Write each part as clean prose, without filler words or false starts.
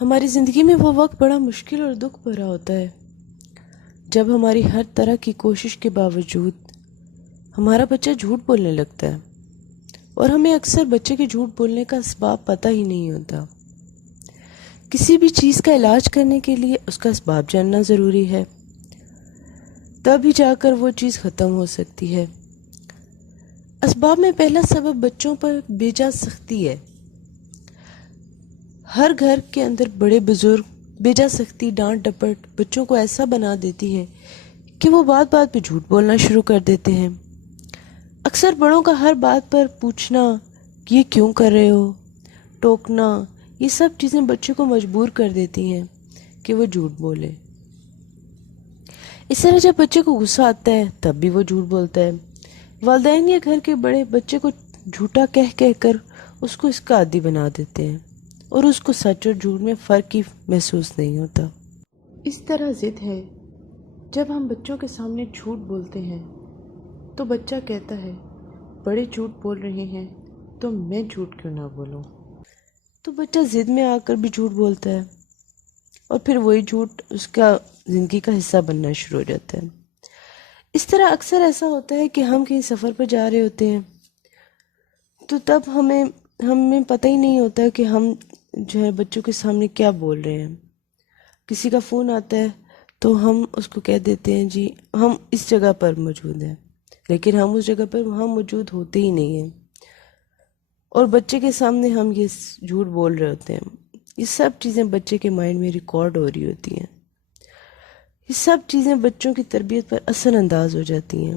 ہماری زندگی میں وہ وقت بڑا مشکل اور دکھ بھرا ہوتا ہے جب ہماری ہر طرح کی کوشش کے باوجود ہمارا بچہ جھوٹ بولنے لگتا ہے، اور ہمیں اکثر بچے کے جھوٹ بولنے کا اسباب پتہ ہی نہیں ہوتا۔ کسی بھی چیز کا علاج کرنے کے لیے اس کا اسباب جاننا ضروری ہے، تب ہی جا کر وہ چیز ختم ہو سکتی ہے۔ اسباب میں پہلا سبب بچوں پر بے جا سختی ہے۔ ہر گھر کے اندر بڑے بزرگ بے جا سختی، ڈانٹ ڈپٹ بچوں کو ایسا بنا دیتی ہے کہ وہ بات بات پہ جھوٹ بولنا شروع کر دیتے ہیں۔ اکثر بڑوں کا ہر بات پر پوچھنا، یہ کیوں کر رہے ہو، ٹوکنا، یہ سب چیزیں بچے کو مجبور کر دیتی ہیں کہ وہ جھوٹ بولے۔ اس طرح جب بچے کو غصہ آتا ہے تب بھی وہ جھوٹ بولتا ہے۔ والدین یا گھر کے بڑے بچے کو جھوٹا کہہ کہہ کر اس کو اس کا عادی بنا دیتے ہیں، اور اس کو سچ اور جھوٹ میں فرق ہی محسوس نہیں ہوتا۔ اس طرح ضد ہے، جب ہم بچوں کے سامنے جھوٹ بولتے ہیں تو بچہ کہتا ہے بڑے جھوٹ بول رہے ہیں تو میں جھوٹ کیوں نہ بولوں، تو بچہ ضد میں آ کر بھی جھوٹ بولتا ہے، اور پھر وہی جھوٹ اس کا زندگی کا حصہ بننا شروع ہو جاتا ہے۔ اس طرح اکثر ایسا ہوتا ہے کہ ہم کہیں سفر پر جا رہے ہوتے ہیں تو تب ہمیں پتہ ہی نہیں ہوتا کہ ہم جو ہے بچوں کے سامنے کیا بول رہے ہیں۔ کسی کا فون آتا ہے تو ہم اس کو کہہ دیتے ہیں جی ہم اس جگہ پر موجود ہیں، لیکن ہم اس جگہ پر وہاں موجود ہوتے ہی نہیں ہیں، اور بچے کے سامنے ہم یہ جھوٹ بول رہے ہوتے ہیں۔ یہ سب چیزیں بچے کے مائنڈ میں ریکارڈ ہو رہی ہوتی ہیں۔ یہ سب چیزیں بچوں کی تربیت پر اثر انداز ہو جاتی ہیں۔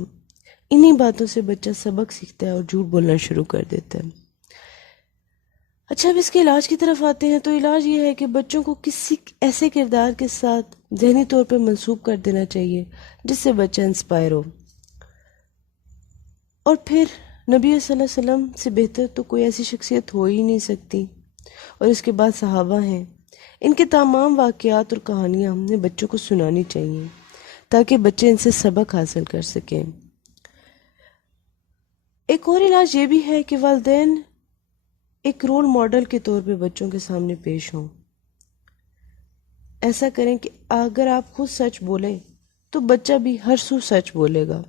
انہی باتوں سے بچہ سبق سیکھتا ہے اور جھوٹ بولنا شروع کر دیتا ہے۔ اچھا، اب اس کے علاج کی طرف آتے ہیں تو علاج یہ ہے کہ بچوں کو کسی ایسے کردار کے ساتھ ذہنی طور پر منسوب کر دینا چاہیے جس سے بچہ انسپائر ہو، اور پھر نبی صلی اللہ علیہ وسلم سے بہتر تو کوئی ایسی شخصیت ہو ہی نہیں سکتی، اور اس کے بعد صحابہ ہیں۔ ان کے تمام واقعات اور کہانیاں ہم نے بچوں کو سنانی چاہیے تاکہ بچے ان سے سبق حاصل کر سکیں۔ ایک اور علاج یہ بھی ہے کہ والدین ایک رول ماڈل کے طور پہ بچوں کے سامنے پیش ہوں۔ ایسا کریں کہ اگر آپ خود سچ بولیں تو بچہ بھی ہر سو سچ بولے گا۔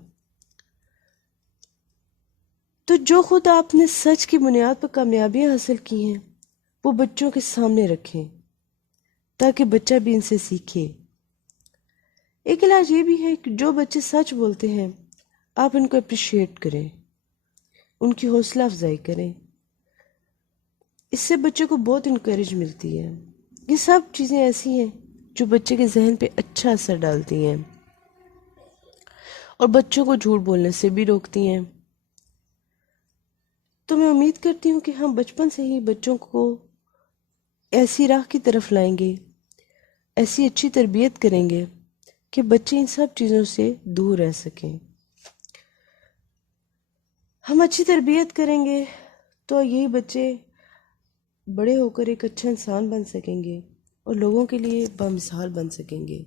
تو جو خود آپ نے سچ کی بنیاد پر کامیابیاں حاصل کی ہیں وہ بچوں کے سامنے رکھیں تاکہ بچہ بھی ان سے سیکھے۔ ایک علاج یہ بھی ہے کہ جو بچے سچ بولتے ہیں آپ ان کو اپریشیٹ کریں، ان کی حوصلہ افزائی کریں، اس سے بچے کو بہت انکریج ملتی ہے۔ یہ سب چیزیں ایسی ہیں جو بچے کے ذہن پہ اچھا اثر ڈالتی ہیں اور بچوں کو جھوٹ بولنے سے بھی روکتی ہیں۔ تو میں امید کرتی ہوں کہ ہم بچپن سے ہی بچوں کو ایسی راہ کی طرف لائیں گے، ایسی اچھی تربیت کریں گے کہ بچے ان سب چیزوں سے دور رہ سکیں۔ ہم اچھی تربیت کریں گے تو یہی بچے بڑے ہو کر ایک اچھا انسان بن سکیں گے اور لوگوں کے لیے بامثال بن سکیں گے۔